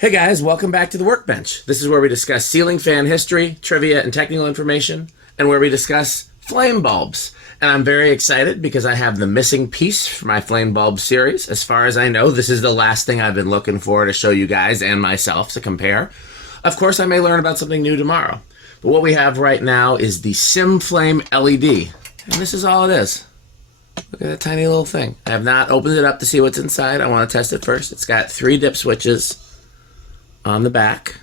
Hey guys, welcome back to the Workbench. This is where we discuss ceiling fan history, trivia, and technical information, and where we discuss flame bulbs. And I'm very excited because I have the missing piece for my flame bulb series. As far as I know, this is the last thing I've been looking for to show you guys and myself to compare. Of course, I may learn about something new tomorrow. But what we have right now is the SimFlame LED. And this is all it is. Look at that tiny little thing. I have not opened it up to see what's inside. I want to test it first. It's got 3 dip switches on the back.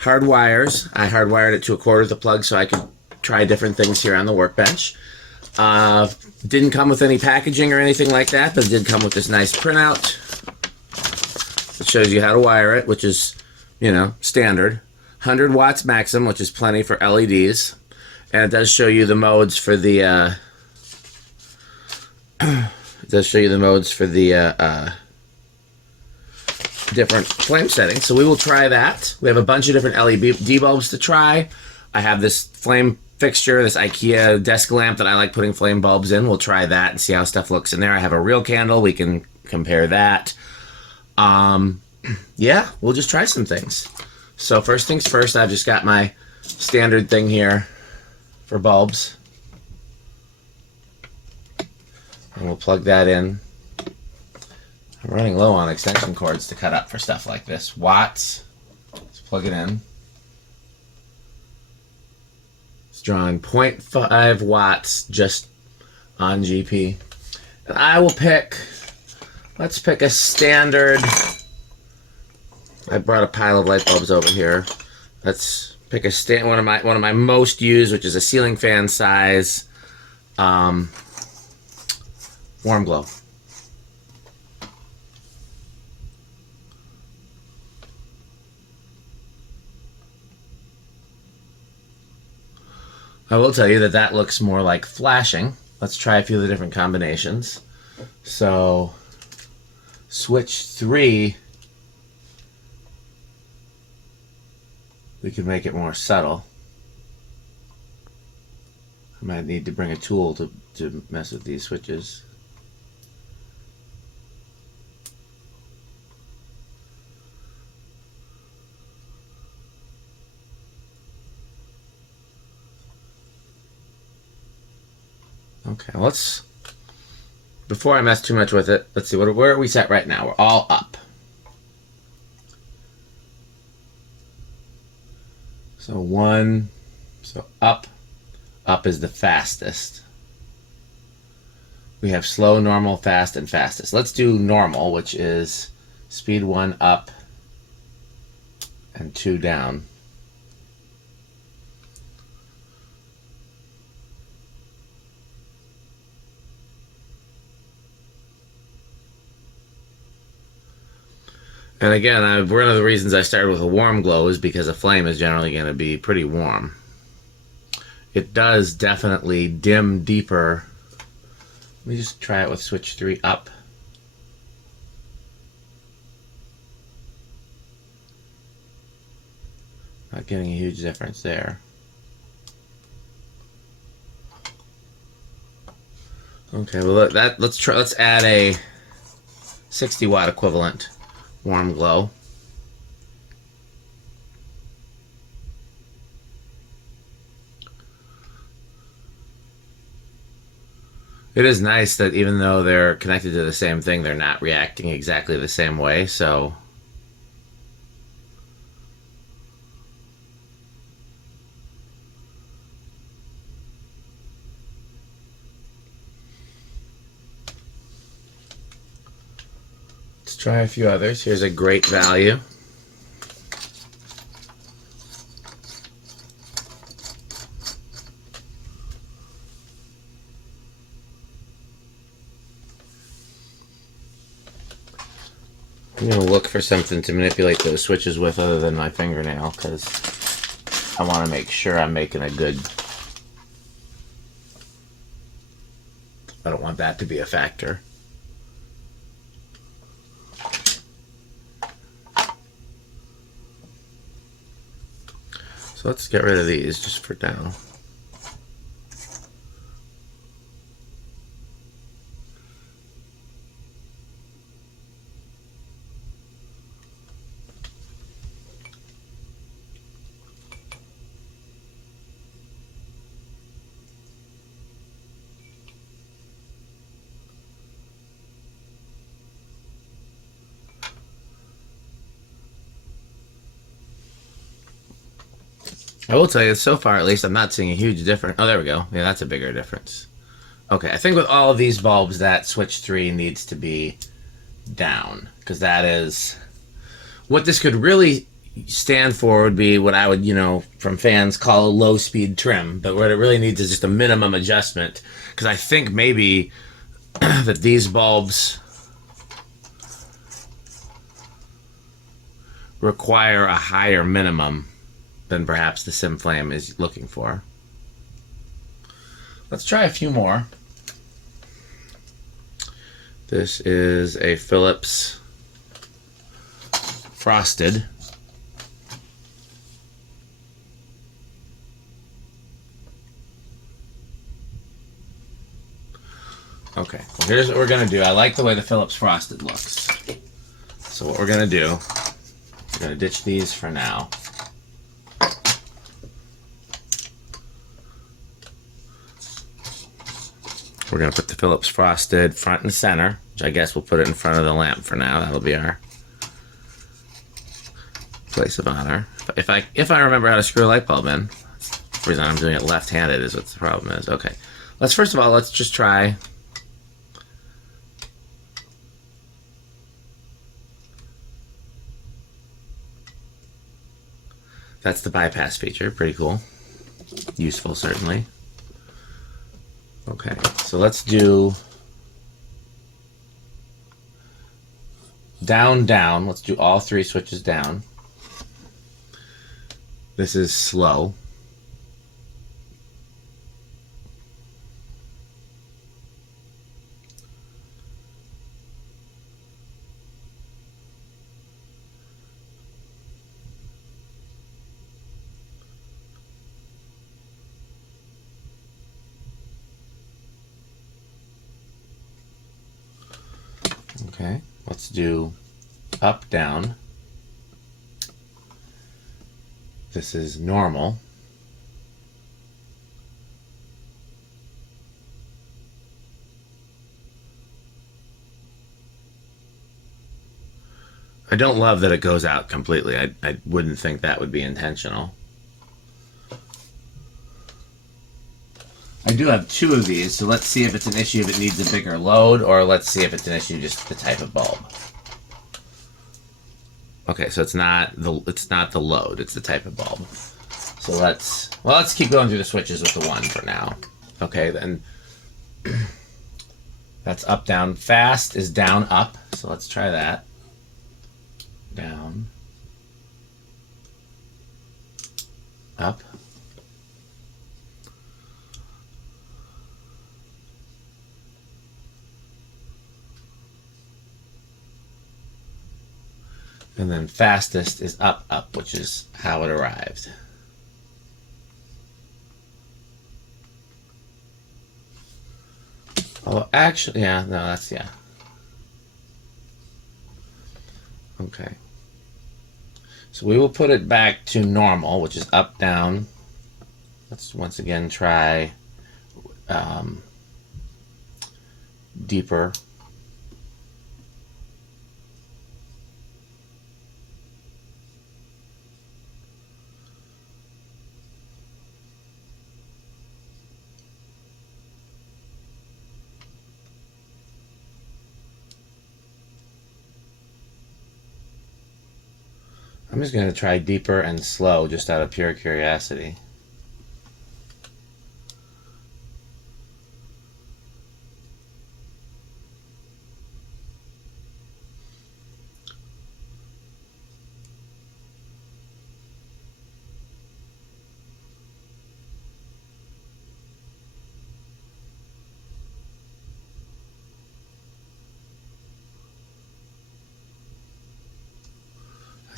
Hard wires. I hardwired it to a quarter of the plug so I could try different things here on the Workbench. Didn't come with any packaging or anything like that, but it did come with this nice printout. It shows you how to wire it, which is, standard. 100 watts maximum, which is plenty for LEDs. And it does show you the modes for the different flame settings. So we will try that. We have a bunch of different LED bulbs to try. I have this flame fixture, this IKEA desk lamp that I like putting flame bulbs in. We'll try that and see how stuff looks in there. I have a real candle. We can compare that. Yeah, we'll just try some things. So first things first, I've just got my standard thing here for bulbs. And we'll plug that in. I'm running low on extension cords to cut up for stuff like this. Watts. Let's plug it in. It's drawing 0.5 watts just on GP. And I will let's pick a standard. I brought a pile of light bulbs over here. Let's pick one of my most used, which is a ceiling fan size warm glow. I will tell you that looks more like flashing. Let's try a few of the different combinations. So, switch 3, we can make it more subtle. I might need to bring a tool to mess with these switches. Okay, before I mess too much with it, let's see, where are we set right now? We're all up. So up is the fastest. We have slow, normal, fast, and fastest. Let's do normal, which is speed 1 up and 2 down. And again, one of the reasons I started with a warm glow is because a flame is generally going to be pretty warm. It does definitely dim deeper. Let me just try it with switch 3 up. Not getting a huge difference there. Okay, well let's add a 60 watt equivalent warm glow. It is nice that even though they're connected to the same thing, they're not reacting exactly the same way, so let's try a few others. Here's a great value. I'm going to look for something to manipulate those switches with other than my fingernail, because I want to make sure I'm making a good... I don't want that to be a factor. So let's get rid of these just for now. I will tell you, so far at least, I'm not seeing a huge difference. Oh, there we go. Yeah, that's a bigger difference. Okay, I think with all of these bulbs, that switch 3 needs to be down, because that is what this could really stand for. Would be what I would, from fans call a low speed trim, but what it really needs is just a minimum adjustment, because I think maybe that these bulbs require a higher minimum than perhaps the SimFlame is looking for. Let's try a few more. This is a Philips frosted. Okay, well, here's what we're gonna do. I like the way the Philips frosted looks. So what we're gonna do, we're gonna ditch these for now. We're gonna put the Philips frosted front and center, which I guess we'll put it in front of the lamp for now. That'll be our place of honor. If I remember how to screw a light bulb in, the reason I'm doing it left-handed is what the problem is. Okay, first of all, let's just try. That's the bypass feature. Pretty cool. Useful, certainly. Okay, so let's do down, down. Let's do all 3 switches down. This is slow. Okay, let's do up, down. This is normal. I don't love that it goes out completely. I wouldn't think that would be intentional. I do have 2 of these, so let's see if it's an issue if it needs a bigger load, or let's see if it's an issue just the type of bulb. Okay, so it's not the load, it's the type of bulb. So let's keep going through the switches with the 1 for now. Okay, then that's up, down. Fast is down, up. So let's try that. Down, up. And then fastest is up, up, which is how it arrived. Oh, actually, yeah, no, that's, yeah. Okay. So we will put it back to normal, which is up, down. Let's once again try deeper. I'm just going to try deeper and slow just out of pure curiosity.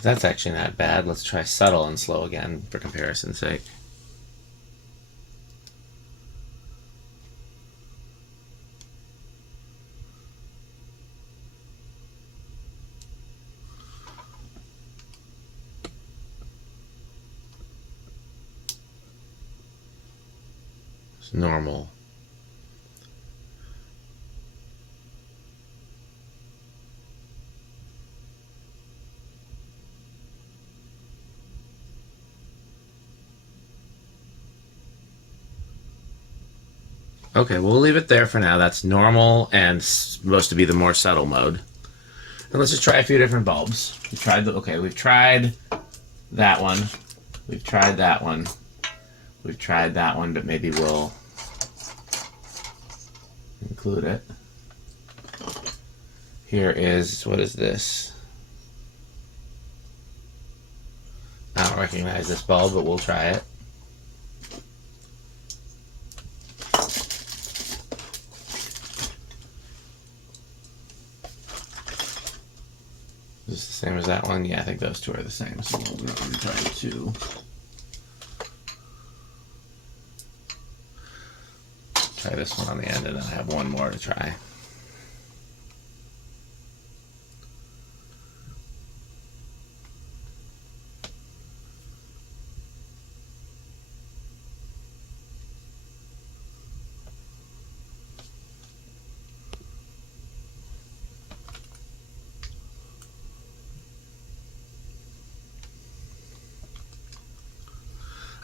That's actually not bad. Let's try subtle and slow again for comparison's sake. It's normal. Okay, we'll leave it there for now. That's normal and supposed to be the more subtle mode. And let's just try a few different bulbs. We've tried we've tried that one. We've tried that one. We've tried that one, but maybe we'll include it. Here is, what is this? I don't recognize this bulb, but we'll try it. Is this the same as that one? Yeah, I think those two are the same. So we'll try to try this one on the end, and then I have one more to try.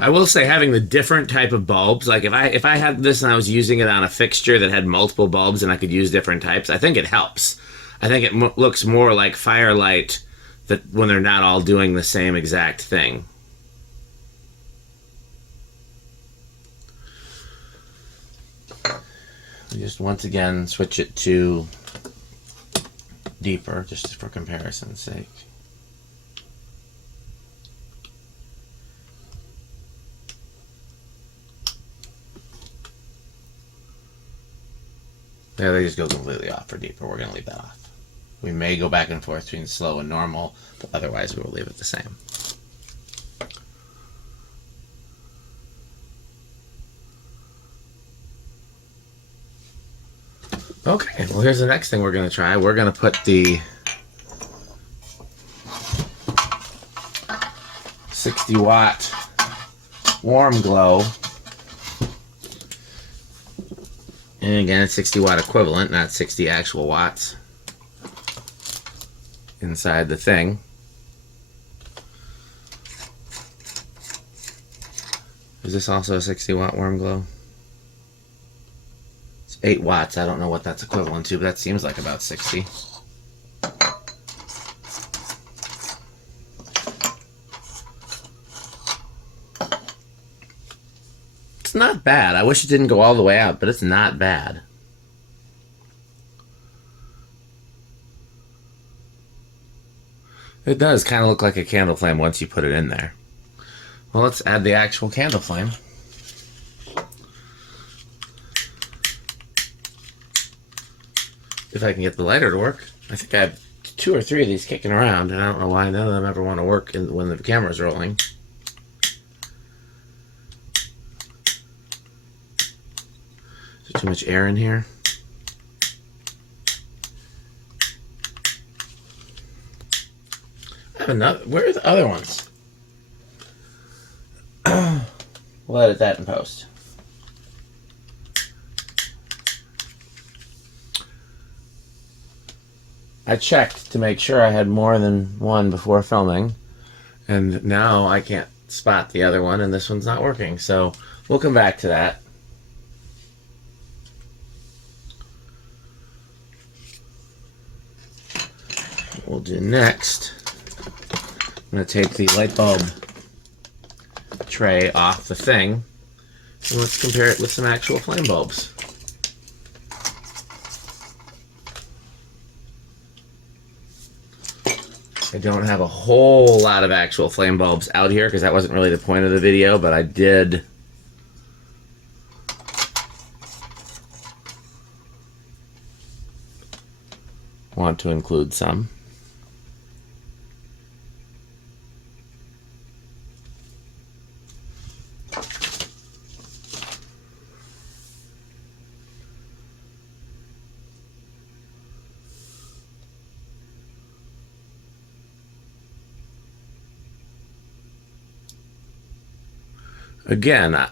I will say having the different type of bulbs, like if I had this and I was using it on a fixture that had multiple bulbs and I could use different types, I think it helps. I think it looks more like firelight that when they're not all doing the same exact thing. Just once again switch it to deeper just for comparison's sake. There, they just go completely off for deeper. We're going to leave that off. We may go back and forth between slow and normal, but otherwise we will leave it the same. Okay, well here's the next thing we're going to try. We're going to put the 60-watt warm glow. And again, it's 60 watt equivalent, not 60 actual watts inside the thing. Is this also a 60 watt warm glow? It's 8 watts. I don't know what that's equivalent to, but that seems like about 60. It's not bad. I wish it didn't go all the way out, but it's not bad. It does kind of look like a candle flame once you put it in there. Well, let's add the actual candle flame. If I can get the lighter to work. I think I have 2 or 3 of these kicking around, and I don't know why none of them ever want to work when the camera's rolling. Is there too much air in here? I have another. Where are the other ones? We'll edit that in post. I checked to make sure I had more than one before filming, and now I can't spot the other one, and this one's not working. So we'll come back to that. What we'll do next, I'm going to take the light bulb tray off the thing, and let's compare it with some actual flame bulbs. I don't have a whole lot of actual flame bulbs out here because that wasn't really the point of the video, but I did want to include some. Again, I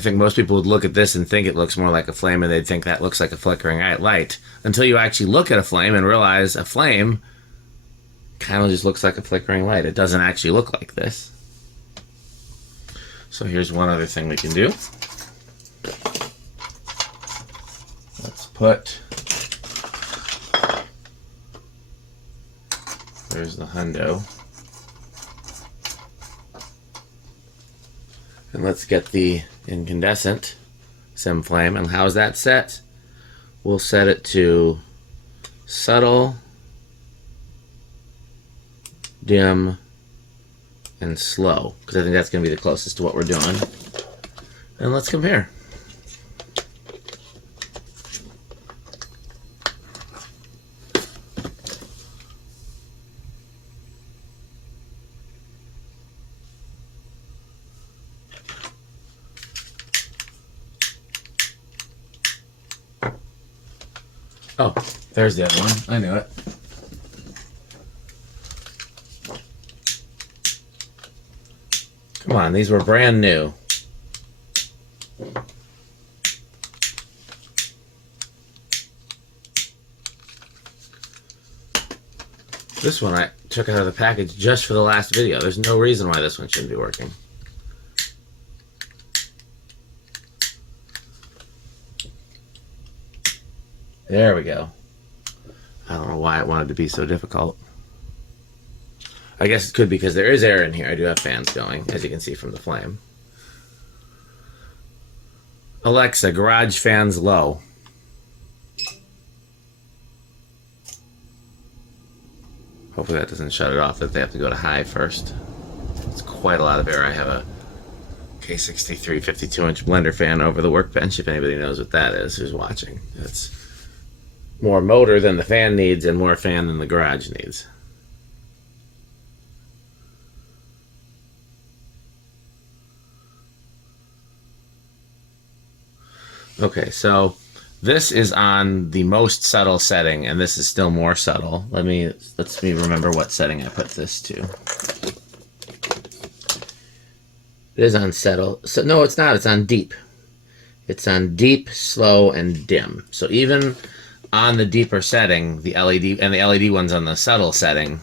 think most people would look at this and think it looks more like a flame, and they'd think that looks like a flickering light, until you actually look at a flame and realize a flame kind of just looks like a flickering light. It doesn't actually look like this. So here's one other thing we can do. Let's put, there's the hundo. And let's get the incandescent SimFlame. And how's that set? We'll set it to subtle, dim, and slow, because I think that's going to be the closest to what we're doing. And let's compare. Oh, there's the other one. I knew it. Come on, these were brand new. This one I took out of the package just for the last video. There's no reason why this one shouldn't be working. There we go. I don't know why it wanted to be so difficult. I guess it could be because there is air in here. I do have fans going, as you can see from the flame. Alexa, garage fans low. Hopefully that doesn't shut it off, that they have to go to high first. It's quite a lot of air. I have a K63 52-inch blender fan over the workbench, if anybody knows what that is who's watching. It's more motor than the fan needs and more fan than the garage needs. Okay, so this is on the most subtle setting, and this is still more subtle. Let me remember what setting I put this to. It is on subtle. So no, it's not. It's on deep. It's on deep, slow, and dim. So even on the deeper setting, the LED and the LED one's on the subtle setting.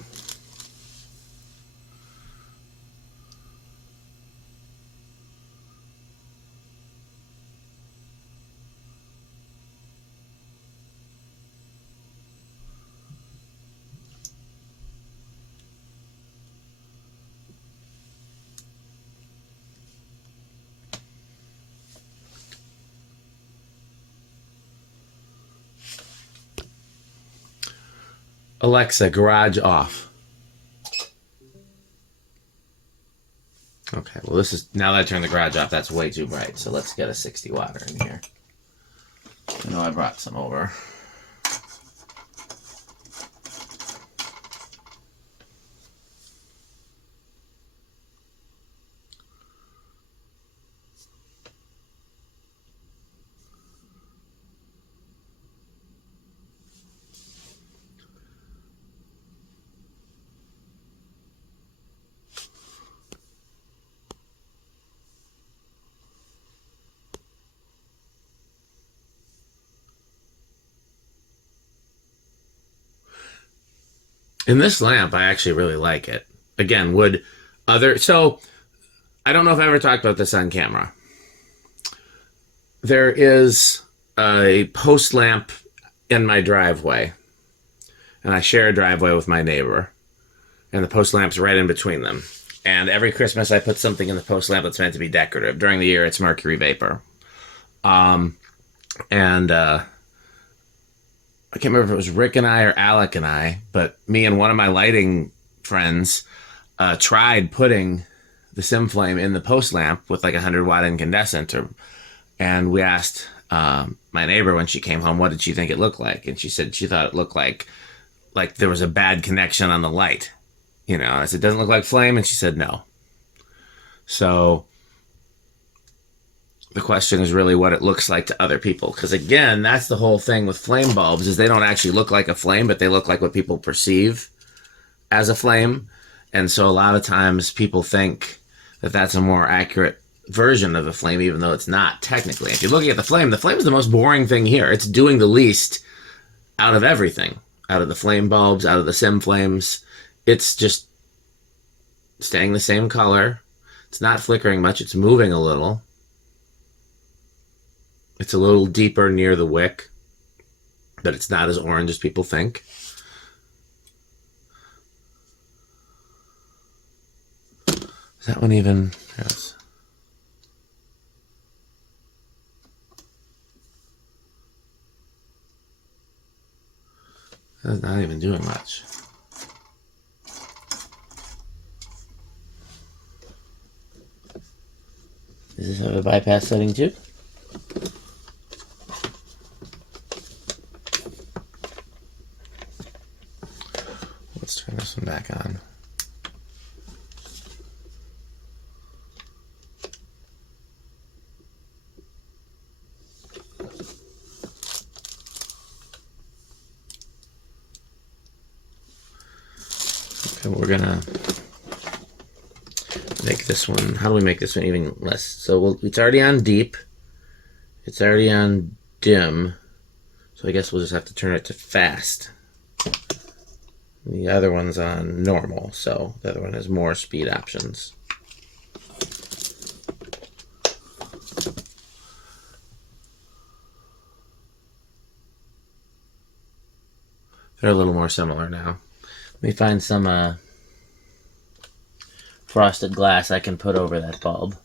Alexa, garage off. Okay, well this is, now that I turn the garage off, that's way too bright. So let's get a 60 watter in here. I know I brought some over. In this lamp, I actually really like it. Again, so I don't know if I ever talked about this on camera. There is a post lamp in my driveway, and I share a driveway with my neighbor, and the post lamp's right in between them. And every Christmas, I put something in the post lamp that's meant to be decorative. During the year, it's mercury vapor. I can't remember if it was Rick and I or Alec and I, but me and one of my lighting friends tried putting the SimFlame in the post lamp with like a 100-watt incandescent, and we asked my neighbor when she came home, what did she think it looked like? And she said she thought it looked like there was a bad connection on the light. You know, I said, doesn't look like flame? And she said no. So the question is really what it looks like to other people. Because again, that's the whole thing with flame bulbs, is they don't actually look like a flame, but they look like what people perceive as a flame. And so a lot of times people think that that's a more accurate version of a flame, even though it's not technically. If you're looking at the flame is the most boring thing here. It's doing the least out of everything. Out of the flame bulbs, out of the SimFlames. It's just staying the same color. It's not flickering much. It's moving a little. It's a little deeper near the wick, but it's not as orange as people think. Is that one even? Yes. That's not even doing much. Does this have a bypass setting too? Let's turn this one back on. Okay, we're gonna make this one, how do we make this one even less? So it's already on deep. It's already on dim. So I guess we'll just have to turn it to fast. The other one's on normal, so the other one has more speed options. They're a little more similar now. Let me find some frosted glass I can put over that bulb.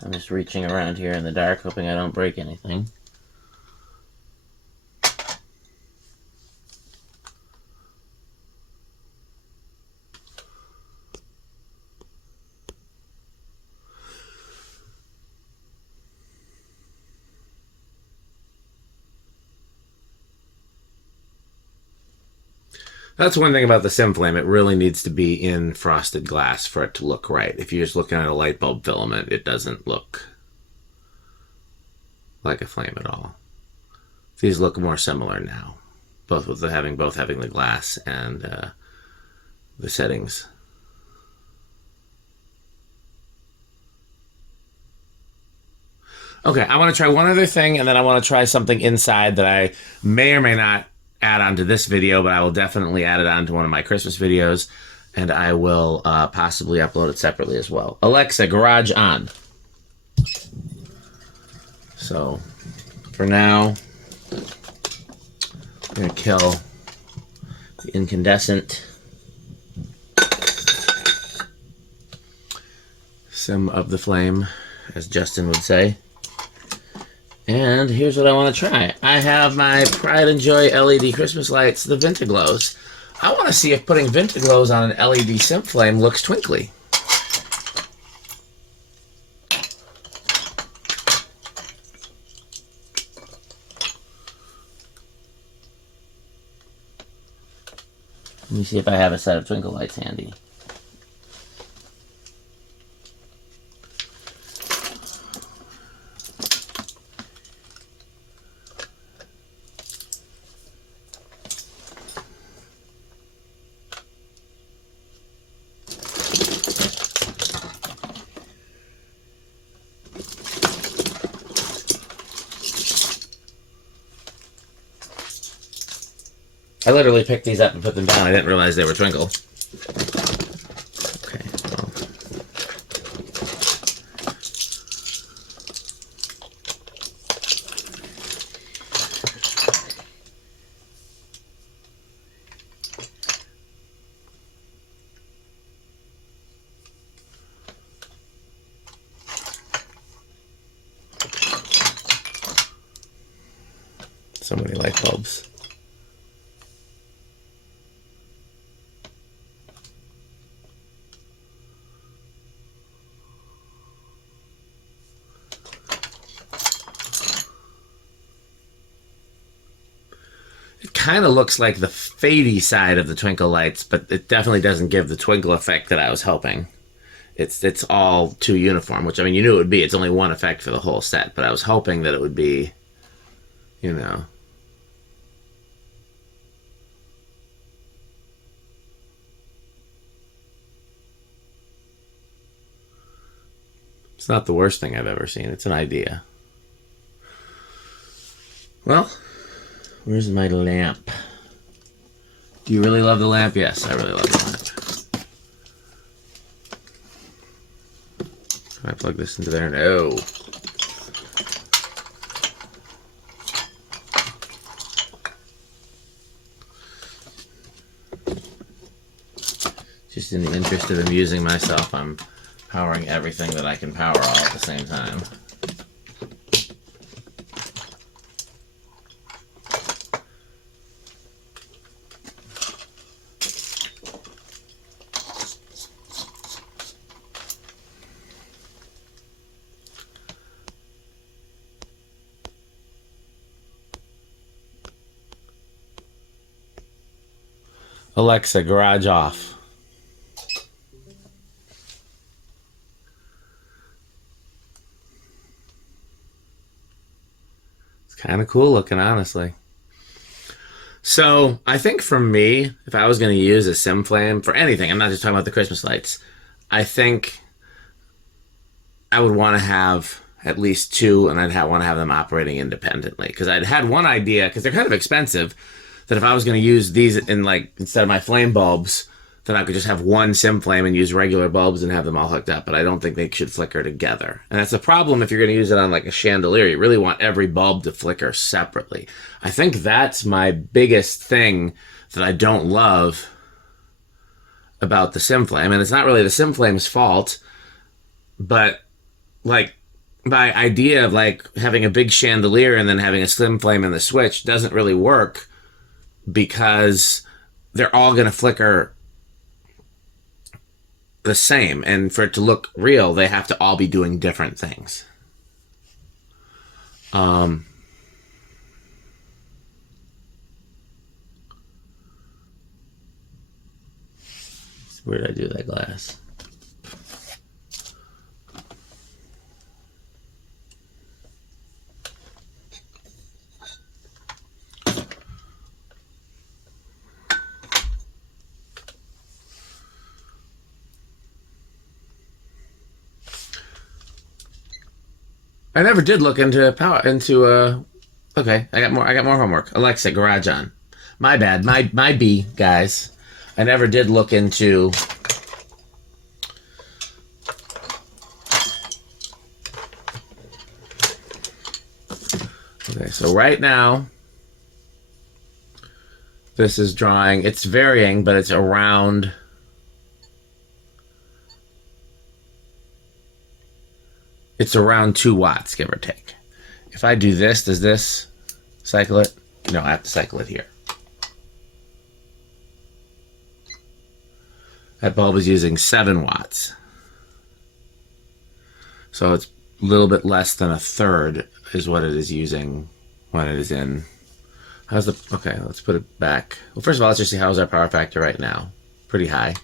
I'm just reaching around here in the dark, hoping I don't break anything. That's one thing about the SimFlame. It really needs to be in frosted glass for it to look right. If you're just looking at a light bulb filament, it doesn't look like a flame at all. These look more similar now, both having the glass and the settings. Okay, I want to try one other thing, and then I want to try something inside that I may or may not add on to this video, but I will definitely add it on to one of my Christmas videos, and I will possibly upload it separately as well. Alexa, garage on. So, for now, I'm going to kill the incandescent sim of the flame, as Justin would say. And here's what I want to try. I have my Pride and Joy LED Christmas lights, the Vintaglows. I want to see if putting Vintaglows on an LED SimFlame looks twinkly. Let me see if I have a set of twinkle lights handy. I literally picked these up and put them down. I didn't realize they were twinkle. Okay, well. So many light bulbs. It kind of looks like the fadey side of the twinkle lights, but it definitely doesn't give the twinkle effect that I was hoping. It's all too uniform, which, I mean, you knew it would be. It's only one effect for the whole set, but I was hoping that it would be, you know. It's not the worst thing I've ever seen. It's an idea. Well, where's my lamp? Do you really love the lamp? Yes, I really love the lamp. plug this into there? No. Just in the interest of amusing myself, I'm powering everything that I can power all at the same time. Alexa, garage off. It's kind of cool looking, honestly. So I think for me, if I was going to use a SimFlame for anything, I'm not just talking about the Christmas lights, I think I would want to have at least two, and I'd want to have them operating independently. Because I'd had one idea, because they're kind of expensive, that if I was going to use these in, like, instead of my flame bulbs, then I could just have one SimFlame and use regular bulbs and have them all hooked up. But I don't think they should flicker together. And that's the problem if you're going to use it on like a chandelier. You really want every bulb to flicker separately. I think that's my biggest thing that I don't love about the SimFlame. And it's not really the SimFlame's fault, but like my idea of like having a big chandelier and then having a SimFlame in the switch doesn't really work, because they're all going to flicker the same. And for it to look real, they have to all be doing different things. Where did I do that glass? I never did look into power okay, I got more homework. Alexa, garage on. My bad. My B, guys. I never did look into Okay, so right now this is drawing, it's varying, but it's around It's around 2 watts, give or take. If I do this, does this cycle it? No, I have to cycle it here. That bulb is using 7 watts. So it's a little bit less than a third is what it is using when it is in. Okay, let's put it back. Well, first of all, let's just see how's our power factor right now. Pretty high.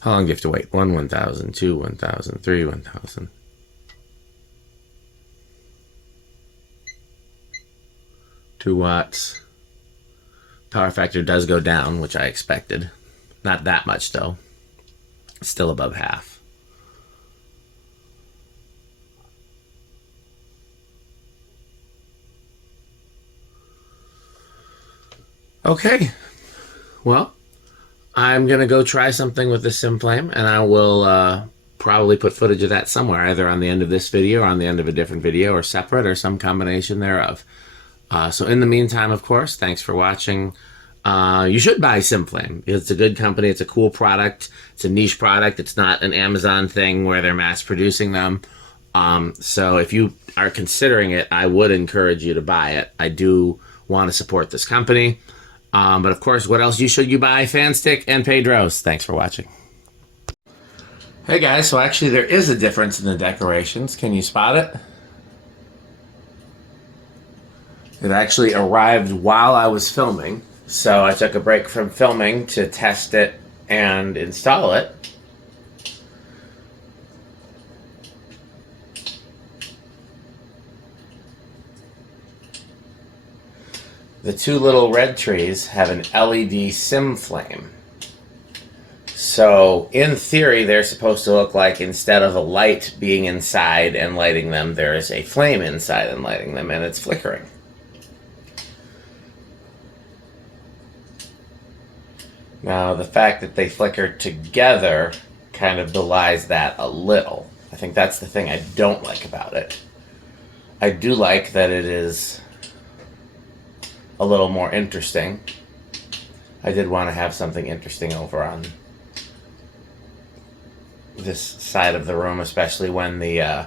How long do you have to wait? 1, 1,000, 2, 1,000, 3, 1,000. 2 watts. Power factor does go down, which I expected. Not that much, though. Still above half. Okay. Well, I'm going to go try something with the SimFlame, and I will probably put footage of that somewhere, either on the end of this video or on the end of a different video, or separate, or some combination thereof. So in the meantime, of course, thanks for watching. You should buy SimFlame. It's a good company. It's a cool product. It's a niche product. It's not an Amazon thing where they're mass producing them. So if you are considering it, I would encourage you to buy it. I do want to support this company. But of course, what else should you buy? Fanstick and Pedros. Thanks for watching. Hey guys, so actually there is a difference in the decorations. Can you spot it? It actually arrived while I was filming. So I took a break from filming to test it and install it. The 2 little red trees have an LED SimFlame. So in theory, they're supposed to look like, instead of a light being inside and lighting them, there is a flame inside and lighting them, and it's flickering. Now, the fact that they flicker together kind of belies that a little. I think that's the thing I don't like about it. I do like that it is a little more interesting. I did want to have something interesting over on this side of the room, especially when the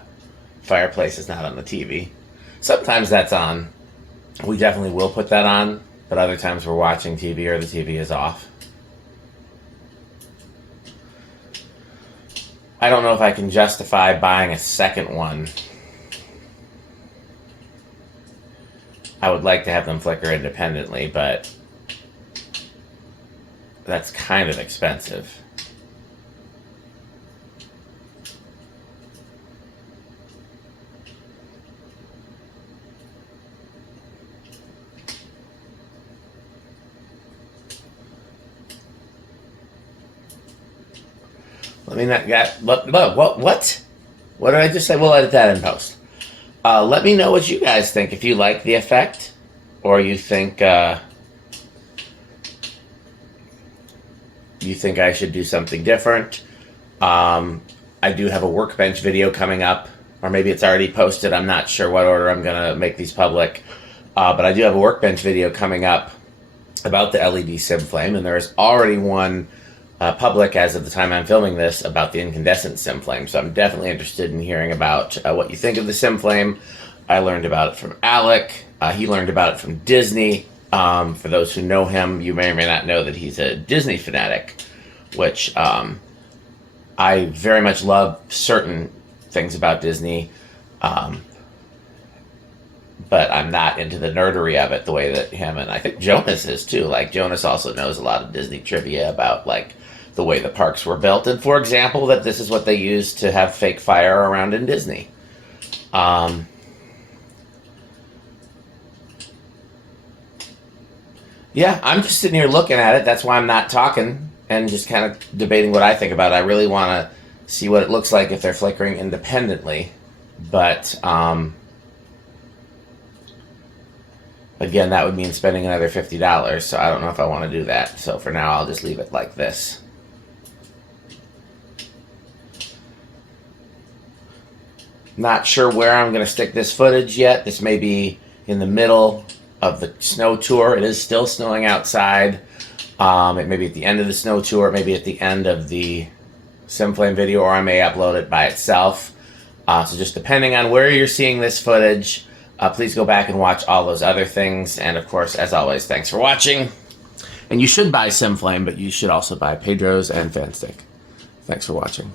fireplace is not on the TV. Sometimes that's on. We definitely will put that on, but other times we're watching TV or the TV is off. I don't know if I can justify buying a second one. I would like to have them flicker independently, but that's kind of expensive. Let me not get what? What did I just say? We'll edit that in post. Let me know what you guys think. If you like the effect, or you think I should do something different. I do have a workbench video coming up, or maybe it's already posted. I'm not sure what order I'm gonna make these public, but I do have a workbench video coming up about the LED SimFlame, and there is already one public as of the time I'm filming this about the incandescent SimFlame. So I'm definitely interested in hearing about what you think of the SimFlame. I learned about it from Alec. He learned about it from Disney. For those who know him, you may or may not know that he's a Disney fanatic, which I very much love certain things about Disney, but I'm not into the nerdery of it the way that him and I think Jonas is too. Like, Jonas also knows a lot of Disney trivia about, like, the way the parks were built, and for example, that this is what they used to have fake fire around in Disney. Yeah, I'm just sitting here looking at it. That's why I'm not talking and just kind of debating what I think about it. I really want to see what it looks like if they're flickering independently, but again, that would mean spending another $50, so I don't know if I want to do that. So for now, I'll just leave it like this. Not sure where I'm going to stick this footage yet. This may be in the middle of the snow tour. It is still snowing outside. It may be at the end of the snow tour. It may be at the end of the SimFlame video, or I may upload it by itself. So just depending on where you're seeing this footage, please go back and watch all those other things. And of course, as always, thanks for watching. And you should buy SimFlame, but you should also buy Pedro's and Fanstick. Thanks for watching.